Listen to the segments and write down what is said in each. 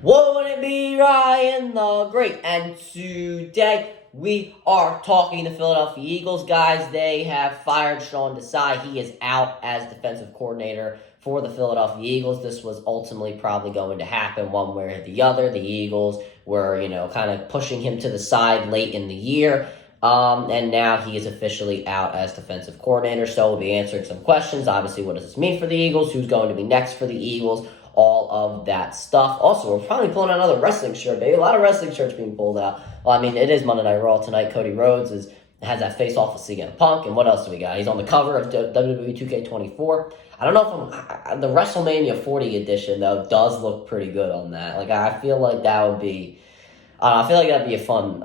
Won't it be Ryan the Great? And today we are talking the Philadelphia Eagles, guys. They have fired Sean Desai. He is out as defensive coordinator for the Philadelphia Eagles. This was ultimately probably going to happen one way or the other. The Eagles were, kind of pushing him to the side late in the year. And now he is officially out as defensive coordinator. So we'll be answering some questions. Obviously, what does this mean for the Eagles? Who's going to be next for the Eagles? All of that stuff. Also, we're probably pulling out another wrestling shirt, baby. A lot of wrestling shirts being pulled out. Well, I mean, it is Monday Night Raw tonight. Cody Rhodes has that face-off with CM Punk. And what else do we got? He's on the cover of WWE 2K24. I don't know if the WrestleMania 40 edition, though, does look pretty good on that. Like, I feel like that would be... I feel like that'd be a fun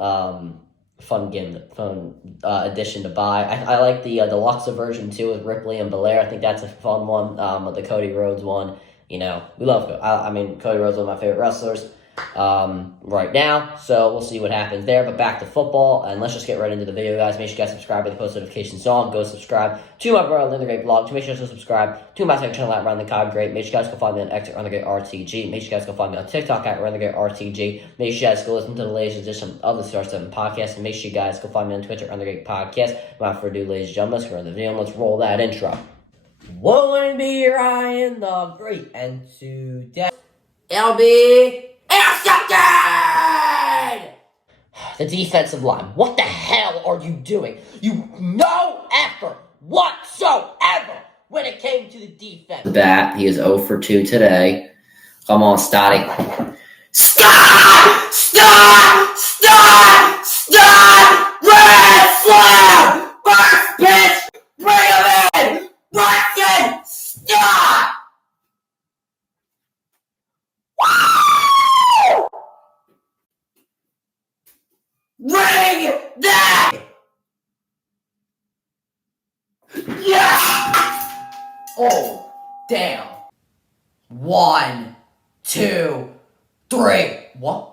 addition to buy. I like the deluxe version too with Ripley and Belair. I think that's a fun one. The Cody Rhodes one, we love. Cody Rhodes is one of my favorite wrestlers right now. So we'll see what happens there. But back to football, and let's just get right into the video, guys. Make sure you guys subscribe with the post notifications on. Go subscribe to my brother Linda Great blog. Make sure to subscribe to my second channel at Run the Cog Great. Make sure you guys go find me on X at Run the Great RTG. Make sure you guys go find me on TikTok at Run the Great RTG. Make sure you guys go listen to the latest edition of the CR7 podcast, and make sure you guys go find me on Twitch at Run the Great Podcast. Without further ado, ladies and gentlemen, let's go in the video and let's roll that intro. Won't it be Ryan the Great? And today it'll be intercepted! The defensive line. What the hell are you doing? No effort whatsoever when it came to the defense. That he is 0 for 2 today. Come on, Stotty. Stop! Stop! Stop! Stop! Red Slam! First pitch! Bring him in! Braxton! Stop! Woo! Ring that! Yes! Oh, damn. 1, 2, 3. What?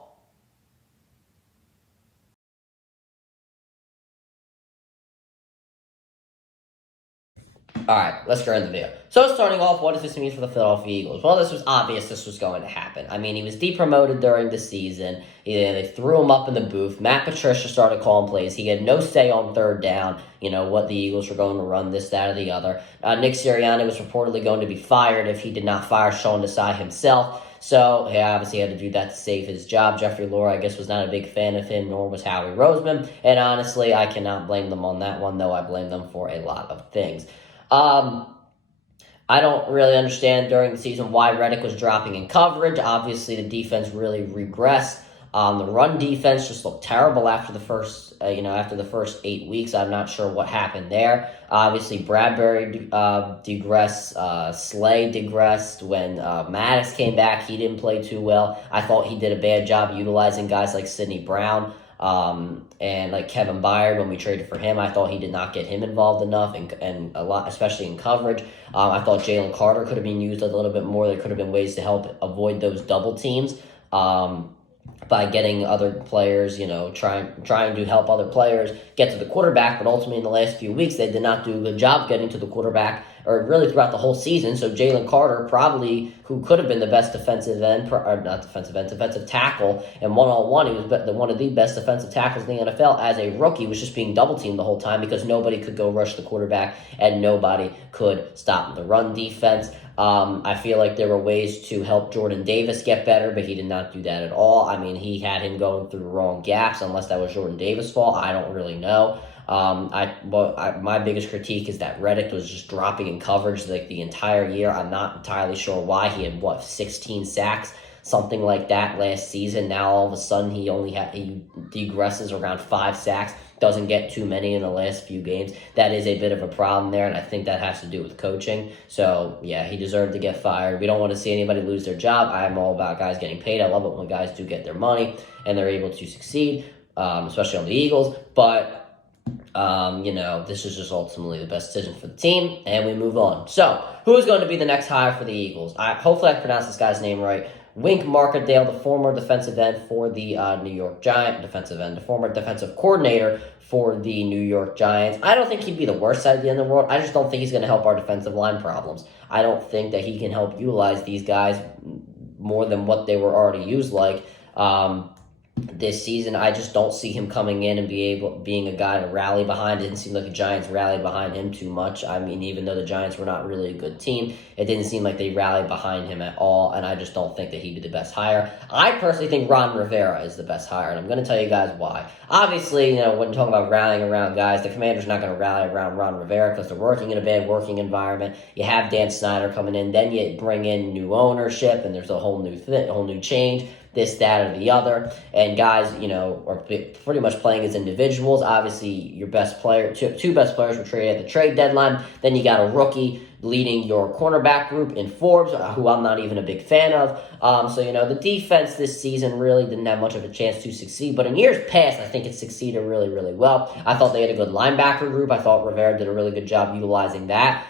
Alright, let's go into the video. So starting off, what does this mean for the Philadelphia Eagles? Well, this was obvious this was going to happen. I mean, he was depromoted during the season. They threw him up in the booth. Matt Patricia started calling plays. He had no say on third down, what the Eagles were going to run, this, that, or the other. Nick Sirianni was reportedly going to be fired if he did not fire Sean Desai himself. So he obviously had to do that to save his job. Jeffrey Lurie, I guess, was not a big fan of him, nor was Howie Roseman. And honestly, I cannot blame them on that one, though I blame them for a lot of things. I don't really understand during the season why Reddick was dropping in coverage. Obviously, the defense really regressed. The run defense just looked terrible after the first 8 weeks. I'm not sure what happened there. Obviously, Bradbury digressed. Slay digressed. When Maddox came back, he didn't play too well. I thought he did a bad job utilizing guys like Sidney Brown. And like Kevin Byard, when we traded for him, I thought he did not get him involved enough and a lot, especially in coverage. I thought Jalen Carter could have been used a little bit more. There could have been ways to help avoid those double teams by getting other players, trying to help other players get to the quarterback. But ultimately, in the last few weeks, they did not do a good job getting to the quarterback, or really throughout the whole season. So Jalen Carter, probably, who could have been the best defensive tackle, and one-on-one, he was one of the best defensive tackles in the NFL as a rookie, was just being double-teamed the whole time because nobody could go rush the quarterback and nobody could stop the run defense. I feel like there were ways to help Jordan Davis get better, but he did not do that at all. I mean, he had him going through wrong gaps, unless that was Jordan Davis' fault. I don't really know. My biggest critique is that Reddick was just dropping in coverage like the entire year. I'm not entirely sure why. He had 16 sacks, something like that last season. Now all of a sudden he degresses around 5 sacks. Doesn't get too many in the last few games. That is a bit of a problem there, and I think that has to do with coaching. So, yeah, he deserved to get fired. We don't want to see anybody lose their job. I'm all about guys getting paid. I love it when guys do get their money and they're able to succeed, especially on the Eagles. But this is just ultimately the best decision for the team, and we move on. So, who is going to be the next hire for the Eagles? Hopefully I pronounced this guy's name right. Wink Markadale, the former defensive end for the New York Giants, the former defensive coordinator for the New York Giants. I don't think he'd be the worst idea in the world. I just don't think he's going to help our defensive line problems. I don't think that he can help utilize these guys more than what they were already used like. This season, I just don't see him coming in and being a guy to rally behind. It didn't seem like the Giants rallied behind him too much. I mean, even though the Giants were not really a good team, it didn't seem like they rallied behind him at all, and I just don't think that he'd be the best hire. I personally think Ron Rivera is the best hire, and I'm going to tell you guys why. Obviously, when talking about rallying around guys, the Commanders not going to rally around Ron Rivera because they're working in a bad working environment. You have Dan Snyder coming in, then you bring in new ownership, and there's a whole new change. This, that, or the other. And guys, are pretty much playing as individuals. Obviously, your best player, two best players were traded at the trade deadline. Then you got a rookie leading your cornerback group in Forbes, who I'm not even a big fan of. So the defense this season really didn't have much of a chance to succeed. But in years past, I think it succeeded really, really well. I thought they had a good linebacker group. I thought Rivera did a really good job utilizing that.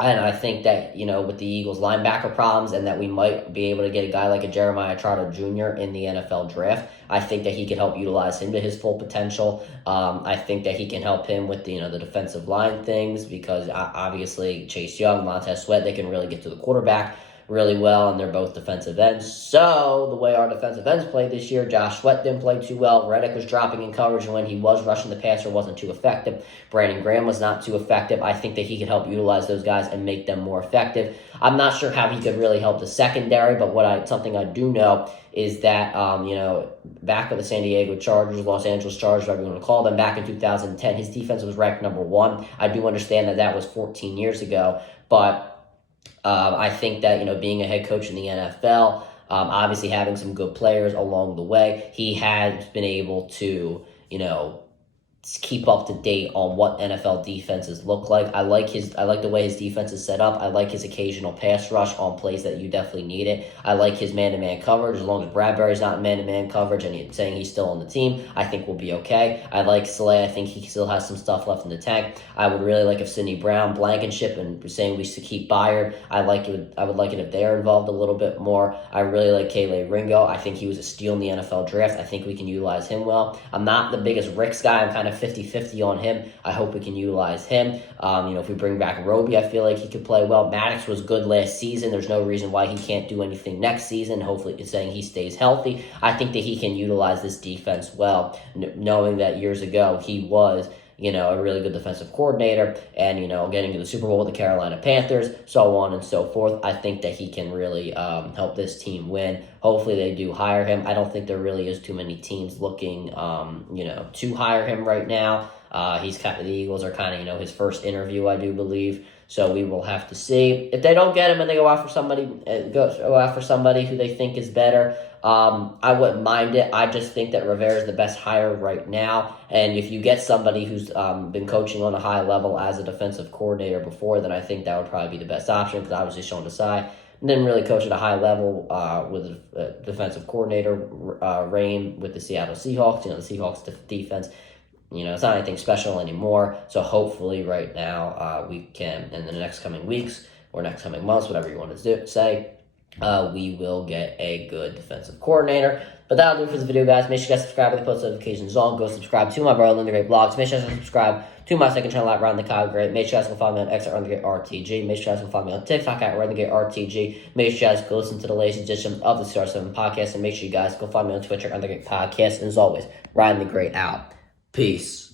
And I think that, with the Eagles' linebacker problems and that we might be able to get a guy like a Jeremiah Trotter Jr. in the NFL draft, I think that he can help utilize him to his full potential. I think that he can help him with the defensive line things because obviously Chase Young, Montez Sweat, they can really get to the quarterback really well, and they're both defensive ends. So the way our defensive ends played this year, Josh Sweat didn't play too well. Reddick was dropping in coverage, and when he was rushing the passer, wasn't too effective. Brandon Graham was not too effective. I think that he can help utilize those guys and make them more effective. I'm not sure how he could really help the secondary, but something I do know is that, back with the San Diego Chargers, Los Angeles Chargers, whatever you want to call them, back in 2010, his defense was ranked number 1. I do understand that was 14 years ago, but I think that, being a head coach in the NFL, obviously having some good players along the way, he has been able to, keep up to date on what NFL defenses look like. I like the way his defense is set up. I like his occasional pass rush on plays that you definitely need it. I like his man-to-man coverage. As long as Bradbury's not in man-to-man coverage and he's saying he's still on the team, I think we'll be okay. I like Slay. I think he still has some stuff left in the tank. I would really like if Sidney Brown, Blankenship, and saying we should keep Byard. I would like it if they're involved a little bit more. I really like Kayla Ringo. I think he was a steal in the NFL draft. I think we can utilize him well. I'm not the biggest Ricks guy. I'm kind of 50-50 on him. I hope we can utilize him. If we bring back Roby, I feel like he could play well. Maddox was good last season. There's no reason why he can't do anything next season. Hopefully, it's saying he stays healthy. I think that he can utilize this defense well, knowing that years ago he was a really good defensive coordinator and, getting to the Super Bowl with the Carolina Panthers, so on and so forth. I think that he can really help this team win. Hopefully they do hire him. I don't think there really is too many teams looking, to hire him right now. The Eagles are kind of, his first interview, I do believe. So we will have to see. If they don't get him and they go after somebody who they think is better, I wouldn't mind it. I just think that Rivera is the best hire right now. And if you get somebody who's been coaching on a high level as a defensive coordinator before, then I think that would probably be the best option because obviously Sean Desai didn't really coach at a high level with a defensive coordinator reign with the Seattle Seahawks. The Seahawks defense, it's not anything special anymore. So hopefully right now we can, in the next coming weeks or next coming months, whatever you want to say, we will get a good defensive coordinator. But that'll do it for this video, guys. Make sure you guys subscribe with the post notifications on. Go subscribe to my brother, Linda Great Blogs. Make sure you guys subscribe to my second channel at Ron the Kyle Great. Make sure you guys go follow me on X at Ron the Great RTG. Make sure you guys go follow me on TikTok at Ron the Great RTG. Make sure you guys go listen to the latest edition of the CR7 podcast. And make sure you guys go follow me on Twitter at Ron the Great Podcast. And as always, Ron the Great out. Peace.